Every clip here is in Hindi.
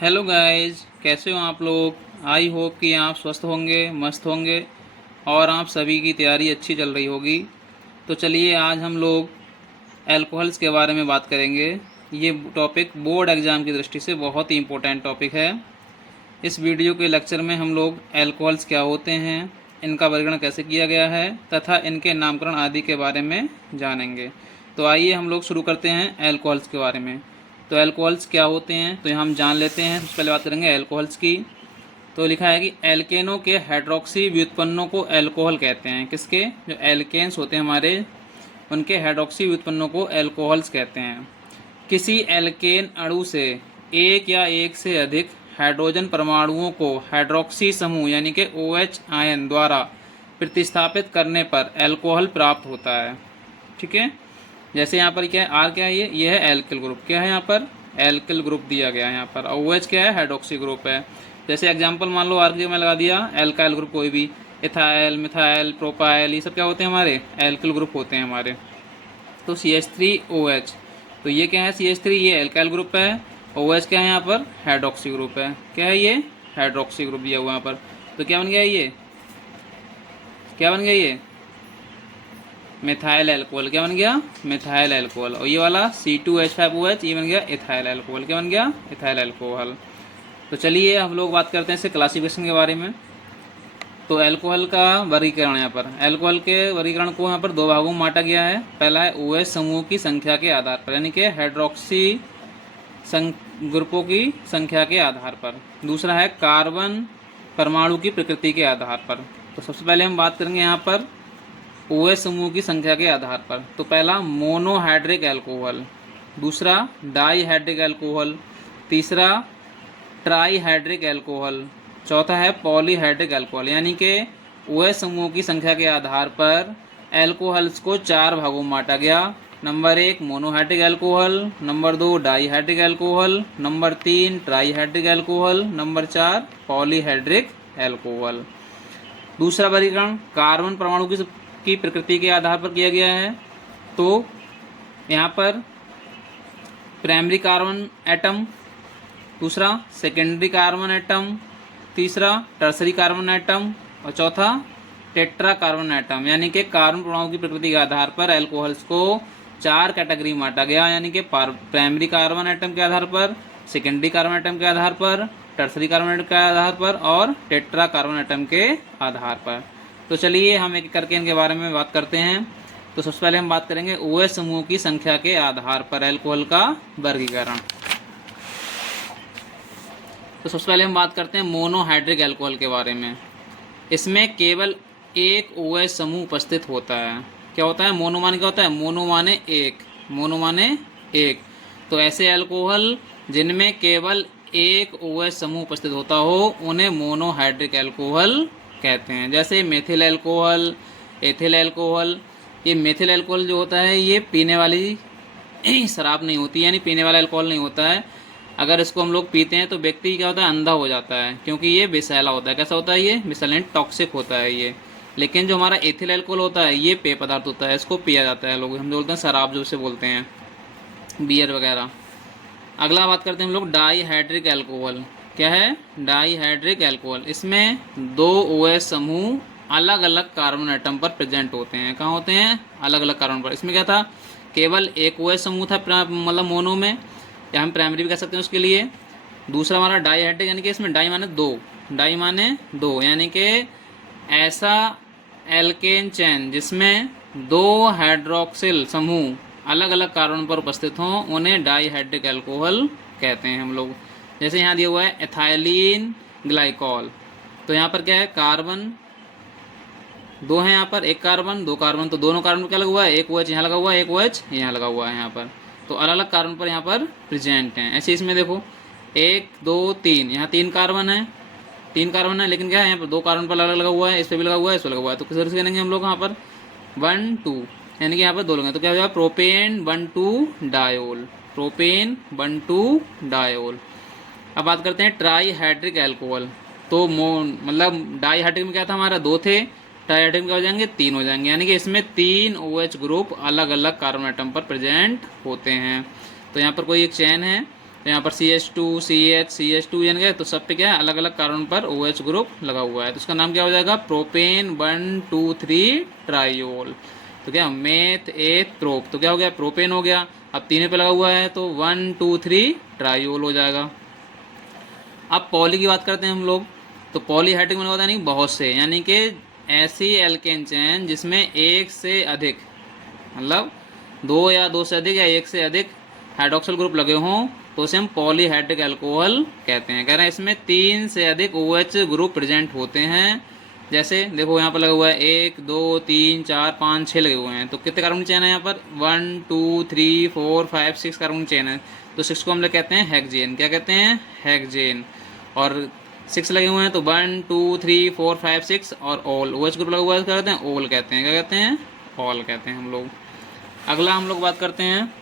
हेलो गाइस, कैसे हो आप लोग। आई होप कि आप स्वस्थ होंगे, मस्त होंगे और आप सभी की तैयारी अच्छी चल रही होगी। तो चलिए आज हम लोग अल्कोहल्स के बारे में बात करेंगे। ये टॉपिक बोर्ड एग्ज़ाम की दृष्टि से बहुत ही इम्पोर्टेंट टॉपिक है। इस वीडियो के लेक्चर में हम लोग अल्कोहल्स क्या होते हैं, इनका वर्गीकरण कैसे किया गया है तथा इनके नामकरण आदि के बारे में जानेंगे। तो आइए हम लोग शुरू करते हैं अल्कोहल्स के बारे में। तो अल्कोहल्स क्या होते हैं तो हम जान लेते हैं। सबसे पहले बात करेंगे अल्कोहल्स की। तो लिखा है कि एल्केनों के हाइड्रोक्सी व्युत्पन्नों को अल्कोहल कहते हैं। किसके? जो एल्केन्स होते हैं हमारे, उनके हाइड्रोक्सी व्युत्पन्नों को अल्कोहल्स कहते हैं। किसी एल्केन अणु से एक या एक से अधिक हाइड्रोजन परमाणुओं को हाइड्रोक्सी समूह यानी कि OH आयन द्वारा प्रतिस्थापित करने पर अल्कोहल प्राप्त होता है। ठीक है, जैसे यहाँ पर क्या है, आर क्या है, ये है एल्किल ग्रुप। क्या है यहाँ पर? एल्किल ग्रुप दिया गया है यहाँ पर। और OH क्या है? हाइड्रोक्सी ग्रुप है। जैसे एग्जांपल मान लो आर की जगह मैं लगा दिया एल्काइल ग्रुप, कोई भी इथाइल, मिथाइल, प्रोपाइल, ये सब क्या होते हैं हमारे? एल्किल ग्रुप होते हैं हमारे। तो CH3OH, तो ये क्या है? CH3 ये एल्काइल ग्रुप है। OH क्या है यहाँ पर? हाइड्रोक्सी ग्रुप है। क्या है ये? हाइड्रोक्सी ग्रुप दिया हुआ यहाँ पर। तो क्या बन गया ये? क्या बन गया ये? Methyl alcohol. क्या बन गया? Methyl alcohol. और ये वाला C2H5OH ये बन गया इथाइल एल्कोहल। क्या बन गया? Ethyl alcohol. तो चलिए हम लोग बात करते हैं इसके क्लासिफिकेशन के बारे में। तो अल्कोहल का वर्गीकरण, यहाँ पर अल्कोहल के वर्गीकरण को यहाँ पर दो भागों में बांटा गया है। पहला है OH समूह की संख्या के आधार पर, यानी कि हाइड्रोक्सी ग्रुपों की संख्या के आधार पर। दूसरा है कार्बन परमाणु की प्रकृति के आधार पर। तो सबसे पहले हम बात करेंगे यहाँ पर OH समूह की संख्या के आधार पर। तो पहला मोनोहाइड्रिक अल्कोहल, दूसरा डाईहाइड्रिक अल्कोहल, तीसरा ट्राईहाइड्रिक अल्कोहल, चौथा है पॉलीहाइड्रिक अल्कोहल। यानी कि OH समूह की संख्या के आधार पर अल्कोहल्स को चार भागों में बांटा गया। Number 1 monohydric alcohol, number 2 dihydric alcohol, number 3 trihydric alcohol, number 4 polyhydric alcohol. दूसरा वर्गीकरण कार्बन परमाणु की प्रकृति के आधार पर किया गया है। तो यहाँ पर प्राइमरी कार्बन एटम, दूसरा सेकेंडरी कार्बन एटम, तीसरा टर्सरी कार्बन एटम और चौथा टेट्रा कार्बन एटम। यानी कि कार्बन परमाणु की प्रकृति के आधार पर अल्कोहल्स को चार कैटेगरी में बांटा गया। यानी कि प्राइमरी कार्बन एटम के आधार पर, सेकेंडरी कार्बन एटम के आधार पर, टर्सरी कार्बन एटम के आधार पर और टेट्रा कार्बन एटम के आधार पर। तो चलिए हम एक करके इनके बारे में बात करते हैं। तो सबसे पहले हम बात करेंगे OH समूह की संख्या के आधार पर अल्कोहल का वर्गीकरण। तो सबसे पहले हम बात करते हैं मोनोहाइड्रिक अल्कोहल के बारे में। इसमें केवल एक OH समूह उपस्थित होता है। क्या होता है? मोनो माने क्या होता है? मोनो माने एक, मोनो माने एक। तो ऐसे अल्कोहल जिनमें केवल एक OH समूह उपस्थित होता हो उन्हें मोनोहाइड्रिक अल्कोहल कहते हैं। जैसे मेथिल अल्कोहल, एथिल अल्कोहल। ये मेथिल अल्कोहल जो होता है ये पीने वाली शराब नहीं होती, यानी पीने वाला अल्कोहल नहीं होता है। अगर इसको हम लोग पीते हैं तो व्यक्ति क्या होता है? अंधा हो जाता है, क्योंकि ये विषैला होता है। कैसा होता है? ये विषैला, टॉक्सिक होता है ये। लेकिन जो हमारा एथिल अल्कोहल होता है ये पेय पदार्थ होता है, इसको पिया जाता है। लोग हम बोलते हैं शराब, जो से बोलते हैं बियर वगैरह। अगला बात करते हैं हम लोग डाईहाइड्रिक अल्कोहल। क्या है? Dihydric alcohol. इसमें दो OH समूह अलग अलग कार्बन एटम पर प्रेजेंट होते हैं। कहाँ होते हैं? अलग अलग कार्बन पर। इसमें क्या था? केवल एक OH समूह था, मतलब मोनो में, या हम प्राइमरी भी कह सकते हैं उसके लिए। दूसरा हमारा डाईहाइड्रिक, यानी कि इसमें डाई माने दो, डाई माने दो, यानी कि ऐसा एल्केन चैन जिसमें दो हाइड्रोक्सिल समूह अलग अलग कार्बन पर उपस्थित हों उन्हें डाईहाइड्रिक अल्कोहल कहते हैं हम लोग। जैसे यहाँ दिया हुआ है एथाइलिन ग्लाइकॉल। तो यहाँ पर क्या है? कार्बन दो हैं, यहाँ पर एक कार्बन दो कार्बन, तो दोनों कार्बन पर क्या लगा हुआ है? एक OH यहाँ लगा हुआ है, एक OH यहाँ लगा हुआ है यहाँ पर। तो अलग अलग कार्बन पर यहाँ पर प्रेजेंट हैं। ऐसे इसमें देखो 1 2 3, यहाँ तीन कार्बन है, तीन कार्बन है, लेकिन क्या है यहाँ पर दो कार्बन पर अलग लगा हुआ है, इस पर भी लगा हुआ है, इस पर लगा हुआ है। तो किस तरह से करेंगे हम लोग? यहाँ पर 1 2, यानी कि यहाँ पर दो लोग हैं, तो क्या हो जाएगा? Propane 1 2 diol, propane 1 2 diol. अब बात करते हैं ट्राईहाइड्रिक अल्कोहल। तो मतलब डाईहाइड्रिक में क्या था हमारा? दो थे, ट्राईहाइड्रिक में क्या हो जाएंगे? तीन हो जाएंगे। यानी कि इसमें तीन OH ग्रुप अलग अलग कार्बन एटम पर प्रेजेंट होते हैं। तो यहाँ पर कोई एक चैन है तो यहाँ पर CH2 CH2 यानी कि तो सब पे क्या है अलग अलग कार्बन पर OH ग्रुप लगा हुआ है, तो उसका नाम क्या हो जाएगा प्रोपेन 1,2,3 ट्राइयोल। तो क्या मेथ एथ प्रोप, तो क्या हो गया प्रोपेन हो गया, अब तीनों पे लगा हुआ है तो 1,2,3 ट्राइयोल हो जाएगा। अब पॉली की बात करते हैं हम लोग, तो पॉलीहाइड्रिक मैंने बताया नहीं बहुत से, यानी कि ऐसी एल्केन चेन जिसमें एक से अधिक मतलब दो या दो से अधिक या एक से अधिक हाइड्रोक्सिल ग्रुप लगे हों तो उसे हम पॉलीहाइड्रिक अल्कोहल कहते हैं। कह रहे हैं इसमें 3 से अधिक OH ग्रुप प्रेजेंट होते हैं। जैसे देखो यहाँ पर लगा हुआ है 1 2 3 4 5 6 लगे हुए हैं, तो कितने कार्बन चेन है यहाँ पर 1 2 3 4 5 6 कार्बन चेन है, तो 6 को हम लोग कहते हैं हेक्सेन। क्या कहते हैं हेक्सेन। और 6 लगे हुए हैं तो 1 2 3 4 5 6 और ऑल OH ग्रुप लगा हुआ है क्या कहते हैं ऑल कहते हैं। क्या कहते हैं ऑल कहते हैं हम लोग। अगला हम लोग बात करते हैं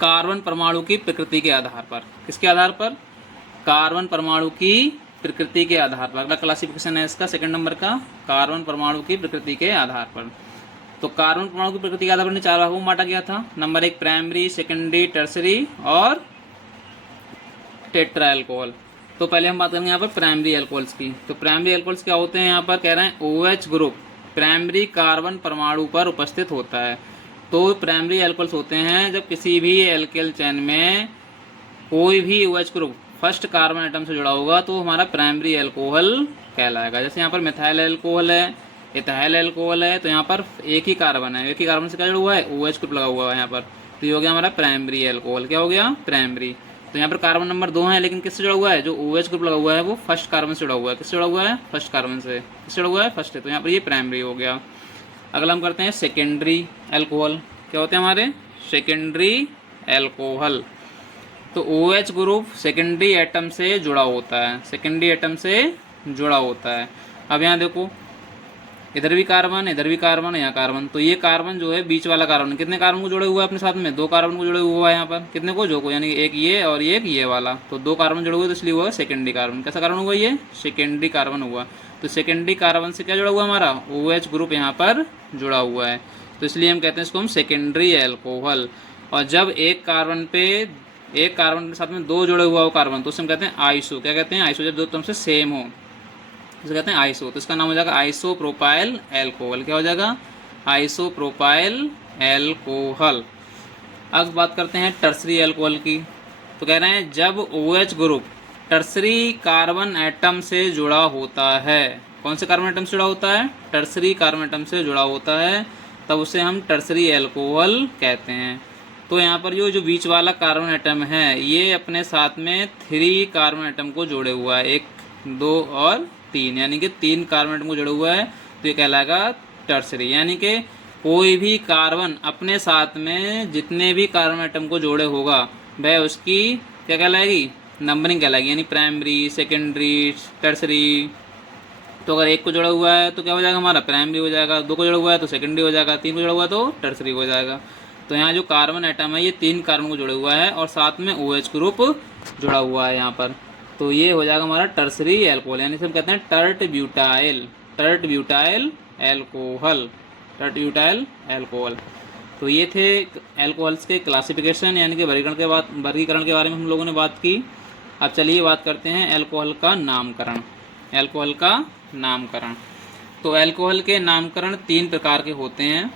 कार्बन परमाणु की प्रकृति के आधार पर। किसके आधार पर कार्बन परमाणु की प्रकृति के आधार पर। अगला क्लासिफिकेशन है इसका सेकंड नंबर का कार्बन परमाणु की प्रकृति के आधार पर। तो कार्बन परमाणु की प्रकृति के आधार पर 4 भागों में बांटा गया था। नंबर 1 प्राइमरी, सेकेंडरी, टर्सरी और टेट्रा अल्कोहल। तो पहले हम बात करेंगे यहाँ पर प्राइमरी अल्कोहल्स की। तो प्राइमरी अल्कोहल्स क्या होते हैं यहाँ पर कह रहे हैं OH ग्रुप प्राइमरी कार्बन परमाणु पर उपस्थित होता है। तो प्राइमरी अल्कोहल्स होते हैं जब किसी भी एल्केल चेन में कोई भी OH group first carbon atom से जुड़ा होगा तो हमारा प्राइमरी अल्कोहल कहलाएगा। जैसे यहाँ पर मिथाइल अल्कोहल है, इथाइल अल्कोहल है, तो यहाँ पर एक ही कार्बन है, एक ही कार्बन से क्या जुड़ा हुआ है OH ग्रुप लगा हुआ है यहाँ पर, तो ये हो गया हमारा प्राइमरी अल्कोहल। क्या हो गया प्राइमरी। तो यहाँ पर कार्बन नंबर 2 है लेकिन किससे जुड़ा हुआ है जो OH ग्रुप लगा हुआ है वो फर्स्ट कार्बन से जुड़ा हुआ है। किससे जुड़ा हुआ है फर्स्ट कार्बन से, किससे जुड़ा हुआ है फर्स्ट है, तो यहाँ पर ये प्राइमरी हो गया। अगला हम करते हैं सेकेंडरी अल्कोहल। क्या होते हैं हमारे सेकेंडरी अल्कोहल। तो OH ग्रुप सेकेंडरी एटम से जुड़ा होता है, सेकेंडरी एटम से जुड़ा होता है। अब यहाँ देखो इधर भी कार्बन यहाँ कार्बन, तो ये कार्बन जो है बीच वाला कार्बन कितने कार्बन को जोड़े हुआ है अपने साथ में 2 कार्बन को जोड़े हुआ है यहाँ पर, कितने को जो को यानी एक ये और एक ये वाला, तो 2 कार्बन जुड़े हुए तो इसलिए हुआ सेकेंडरी कार्बन। कैसा कार्बन हुआ ये सेकेंडरी कार्बन हुआ। तो सेकेंडरी कार्बन से क्या जुड़ा हुआ हमारा OH ग्रुप यहाँ पर जुड़ा हुआ है, तो इसलिए हम कहते हैं इसको हम सेकेंडरी अल्कोहल। और जब एक कार्बन के साथ में 2 जुड़े हुआ हो कार्बन तो उसे हम कहते हैं आइसो। क्या कहते हैं आइसो, जब 2 तुमसे सेम हो इसे कहते हैं आइसो। तो इसका नाम हो जाएगा आइसोप्रोपाइल अल्कोहल। क्या हो जाएगा आइसोप्रोपाइल अल्कोहल। अब बात करते हैं टर्सरी अल्कोहल की। तो कह रहे हैं जब OH group tertiary carbon atom से जुड़ा होता है, कौन से कार्बन एटम से जुड़ा होता है टर्सरी कार्बन एटम से जुड़ा होता है, तब उसे हम टर्सरी अल्कोहल कहते हैं। तो यहाँ पर जो बीच वाला कार्बन एटम है ये अपने साथ में 3 कार्बन एटम को जोड़े हुआ है, 1 2 और 3, यानी कि 3 कार्बन एटम को जोड़े हुआ है, तो ये कहलाएगा टर्सरी। यानी कि कोई भी कार्बन अपने साथ में जितने भी कार्बन एटम को जोड़े होगा वह उसकी क्या कहलाएगी नंबरिंग कहलाएगी, यानी प्राइमरी, सेकेंडरी, टर्सरी। तो अगर 1 को जोड़ा हुआ है तो क्या हो जाएगा हमारा प्राइमरी हो जाएगा, 2 को जोड़ा हुआ है तो सेकेंडरी हो जाएगा, 3 को जोड़ा हुआ है तो टर्सरी हो जाएगा। तो यहाँ जो कार्बन एटम है ये 3 कार्बन को जुड़े हुआ है और साथ में OH ग्रुप जुड़ा हुआ है यहाँ पर, तो ये हो जाएगा हमारा टर्सरी अल्कोहल, यानी इसे हम कहते हैं tert butyl alcohol, tert butyl alcohol. तो ये थे अल्कोहल्स के क्लासिफिकेशन यानी कि वर्गीकरण के बारे में हम लोगों ने बात की। अब चलिए बात करते हैं अल्कोहल का नामकरण। अल्कोहल का नामकरण, तो अल्कोहल के नामकरण 3 प्रकार के होते हैं।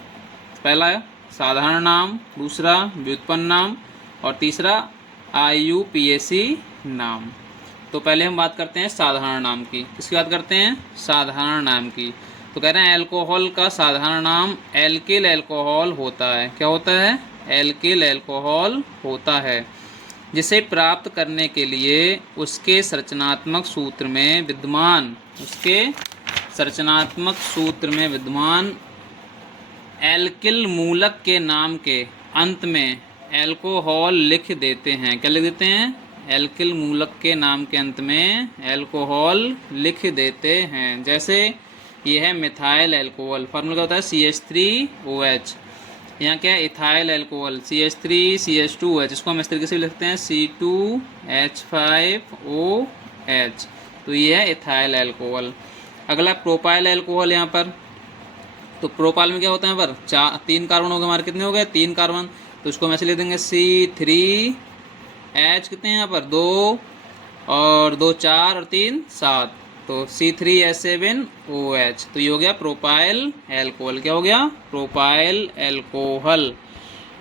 पहला साधारण नाम, दूसरा व्युत्पन्न नाम और तीसरा IUPAC नाम। तो पहले हम बात करते हैं साधारण नाम की। किसकी बात करते हैं साधारण नाम की। तो कह रहे हैं अल्कोहल का साधारण नाम एल्किल अल्कोहल होता है। क्या होता है एल्किल अल्कोहल होता है, जिसे प्राप्त करने के लिए उसके संरचनात्मक सूत्र में विद्यमान एल्किल मूलक के नाम के अंत में अल्कोहल लिख देते हैं। क्या लिख देते हैं एल्किल मूलक के नाम के अंत में अल्कोहल लिख देते हैं। जैसे ये है मिथाइल अल्कोहल, फार्मूला क्या होता है CH3OH। यहाँ क्या है इथाइल अल्कोहल CH3CH2OH, इसको हम इस तरीके से भी लिखते हैं C2H5OH। तो ये है इथाइल अल्कोहल। अगला प्रोपाइल अल्कोहल यहाँ पर, तो प्रोपाइल में क्या होता है यहाँ पर 3 कार्बन हो गए हमारे, कितने हो गए 3 कार्बन, तो इसको हम ऐसे लिख देंगे H कितने हैं यहाँ पर 2 और 2 4 और 3 7, तो C3H7OH, तो ये हो गया प्रोपाइल एल्कोहल। क्या हो गया? Propyl alcohol.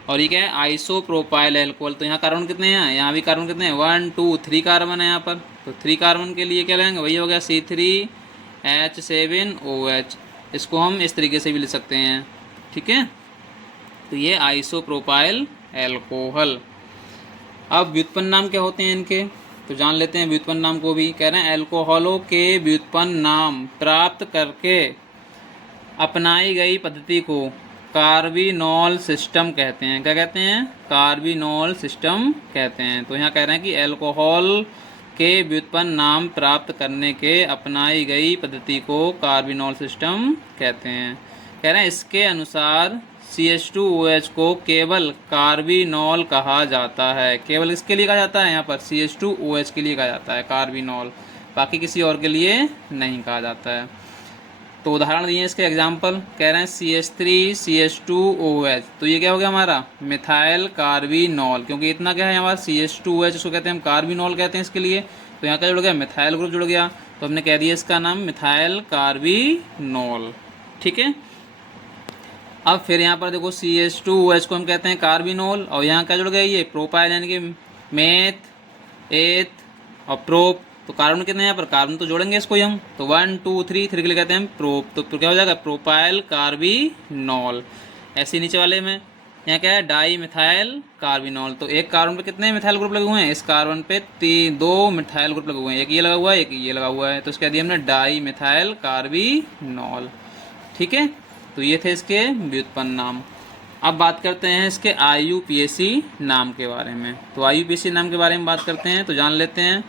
और ये क्या है? Iso propyl alcohol. तो यहाँ कार्बन कितने हैं? यहाँ भी कार्बन कितने हैं? 1 2 3 कार्बन है यहाँ पर। तो 3 कार्बन के लिए क्या लेंगे? वही हो गया C3H7OH। इसको हम इस तरीके से भी लिख सकते हैं, ठीक है। तो ये आइसो प्रोपाइल एल्कोहल। अब व्युत्पन्न नाम क्या होते हैं इनके, तो जान लेते हैं व्युत्पन्न नाम को भी। कह रहे हैं एल्कोहलों के व्युत्पन्न नाम प्राप्त करके अपनाई गई पद्धति को कार्बिनॉल सिस्टम कहते हैं। क्या कहते हैं? कार्बिनॉल सिस्टम कहते हैं। तो यहाँ कह रहे हैं कि एल्कोहल के व्युत्पन्न नाम प्राप्त करने के अपनाई गई पद्धति को कार्बिनॉल सिस्टम कहते हैं। कह रहे हैं इसके अनुसार CH2OH को केवल कार्बिनॉल कहा जाता है। केवल इसके लिए कहा जाता है यहाँ पर CH2OH के लिए कहा जाता है कार्बिनॉल, बाकी किसी और के लिए नहीं कहा जाता है। तो उदाहरण दिए इसके एग्जाम्पल। कह रहे हैं CH3CH2OH, तो ये क्या हो गया हमारा? मिथाइल कार्बिनॉल, क्योंकि इतना क्या है हमारा CH2OH, इसको कहते हैं हम कार्बिनॉल कहते हैं इसके लिए। तो यहाँ क्या जुड़ गया? मिथाइल ग्रुप जुड़ गया, तो हमने कह दिया इसका नाम मिथाइल कार्बिनॉल, ठीक है। अब फिर यहाँ पर देखो CH2OH को हम कहते हैं कार्बिनॉल, और यहाँ क्या जुड़ गया? ये प्रोपाइल, यानी कि मेथ, एथ और प्रोप। तो कार्बन कितने हैं यहाँ पर? कार्बन तो जोड़ेंगे इसको ही हम, तो 1 2 3 3 के लिए कहते हैं हम प्रोप। तो क्या हो जाएगा? Propyl carbinol. ऐसे नीचे वाले में यहाँ क्या है? Di methyl carbinol. तो एक कार्बन पे कितने मिथाइल ग्रुप लगे हुए हैं? इस कार्बन पे 2 मिथाइल ग्रुप लगे हुए हैं, एक ये लगा हुआ है, एक ये लगा हुआ है। तो इसके दिया हमने डाई मिथाइल कार्बिनॉल, ठीक है। तो ये थे इसके व्युत्पन्न नाम। अब बात करते हैं इसके IUPAC नाम के बारे में। तो IUPAC नाम के बारे में बात करते हैं, तो जान लेते हैं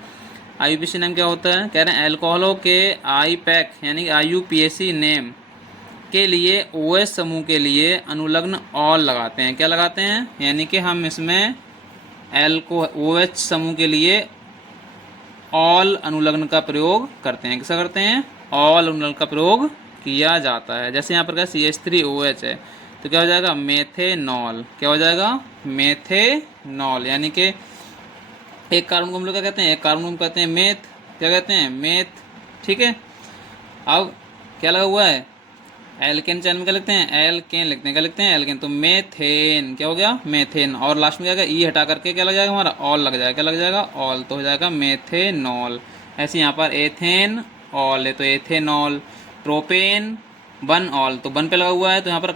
IUPAC नाम क्या होता है। कह रहे हैं एल्कोहलों के IPAC यानी IUPAC नेम के लिए OH समूह के लिए अनुलग्न ऑल लगाते हैं। क्या लगाते हैं? यानी कि हम इसमें OH समूह के लिए ऑल अनुलग्न का प्रयोग करते हैं। किसका करते हैं? ऑल अनुलग्न का प्रयोग किया जाता है। जैसे यहाँ पर क्या CH3OH है, तो क्या हो जाएगा? मेथेनॉल। क्या हो जाएगा? मेथेनॉल। यानी कि एक कार्बन को हम लोग क्या कहते हैं? एक कार्बन को हम कहते हैं मेथ। क्या कहते हैं? मेथ, ठीक है। अब क्या लगा हुआ है? एल्केन चैन में क्या लिखते हैं? एल्केन लिखते हैं। क्या लिखते हैं? एल्केन। तो मेथेन, क्या हो गया? मेथेन। और लास्ट में क्या ई हटा करके क्या लग जाएगा हमारा? ऑल लग जाएगा। क्या लग जाएगा? ऑल। तो हो जाएगा मेथेनॉल। ऐसे यहाँ पर एथेन ऑल है, तो एथेनॉल। प्रोपेन वन ऑल, तो वन पे लगा हुआ है, तो यहाँ पर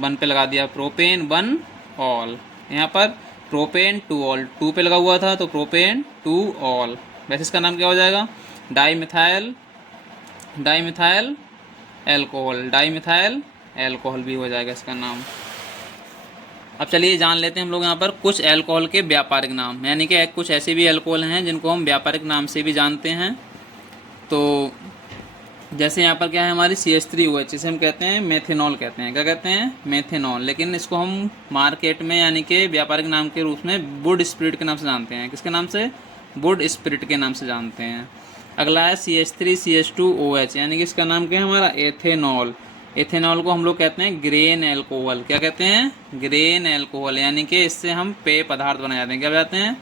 वन पे लगा दिया प्रोपेन वन ऑल। यहाँ पर प्रोपेन 2 ऑल, 2 पे लगा हुआ था, तो प्रोपेन 2 ऑल। वैसे इसका नाम क्या हो जाएगा? Di methyl alcohol. Di methyl alcohol भी हो जाएगा इसका नाम। अब चलिए जान लेते हैं हम लोग यहाँ पर कुछ एल्कोहल के व्यापारिक नाम, यानी कि कुछ ऐसे भी एल्कोहल हैं जिनको हम व्यापारिक नाम से भी जानते हैं। तो जैसे यहाँ पर क्या है हमारी CH3OH, इसे हम कहते हैं मेथेनॉल कहते हैं। क्या कहते हैं? मेथेनॉल। लेकिन इसको हम मार्केट में यानी कि व्यापारिक नाम के रूप में वुड स्पिरिट के नाम से जानते हैं। किसके नाम से? वुड स्पिरिट के नाम से जानते हैं। अगला है CH3CH2OH, यानी कि इसका नाम क्या है हमारा? एथेनॉल। एथेनॉल को हम लोग कहते हैं ग्रेन एल्कोहल। क्या कहते हैं? Grain alcohol. यानी कि इससे हम पेय पदार्थ बनाए जाते हैं। क्या बनाते हैं?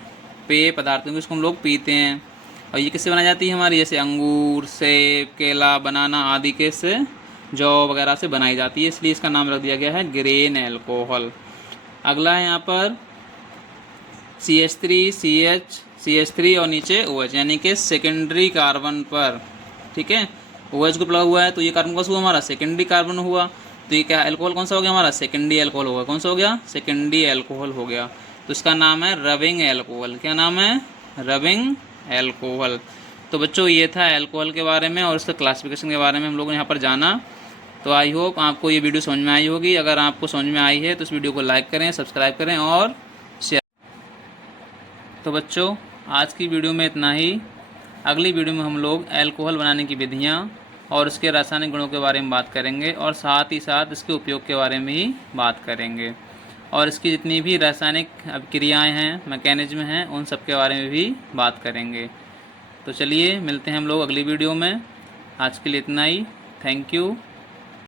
पेय पदार्थ, क्योंकि इसको हम लोग पीते हैं। और ये किससे बनाई जाती है हमारी? जैसे अंगूर, सेब, केला, बनाना आदि के से जौ वगैरह से बनाई जाती है, इसलिए इसका नाम रख दिया गया है ग्रेन एल्कोहल। अगला है यहाँ पर CH3 और नीचे OH, यानी कि सेकेंडरी कार्बन पर, ठीक है, OH ग्रुप लगा हुआ है, तो ये कार्बन कौन सा हुआ हमारा? सेकेंडरी कार्बन हुआ। तो ये क्या एल्कोहल कौन सा हो गया हमारा? सेकेंडरी एल्कोहल होगा। कौन सा हो गया? सेकेंडरी एल्कोहल हो गया। तो इसका नाम है रबिंग एल्कोहल। क्या नाम है? Rubbing alcohol. तो बच्चों ये था एल्कोहल के बारे में और इसका क्लासिफिकेशन के बारे में हम लोगों ने यहाँ पर जाना। तो आई होप आपको ये वीडियो समझ में आई होगी। अगर आपको समझ में आई है तो इस वीडियो को लाइक करें, सब्सक्राइब करें और शेयर। तो बच्चों आज की वीडियो में इतना ही। अगली वीडियो में हम लोग एल्कोहल बनाने की विधियाँ और उसके रासायनिक गुणों के बारे में बात करेंगे और साथ ही साथ इसके उपयोग के बारे में ही बात करेंगे और इसकी जितनी भी रासायनिक अभिक्रियाएँ हैं, मैकेनिज्म हैं, उन सब के बारे में भी बात करेंगे। तो चलिए मिलते हैं हम लोग अगली वीडियो में। आज के लिए इतना ही। Thank you.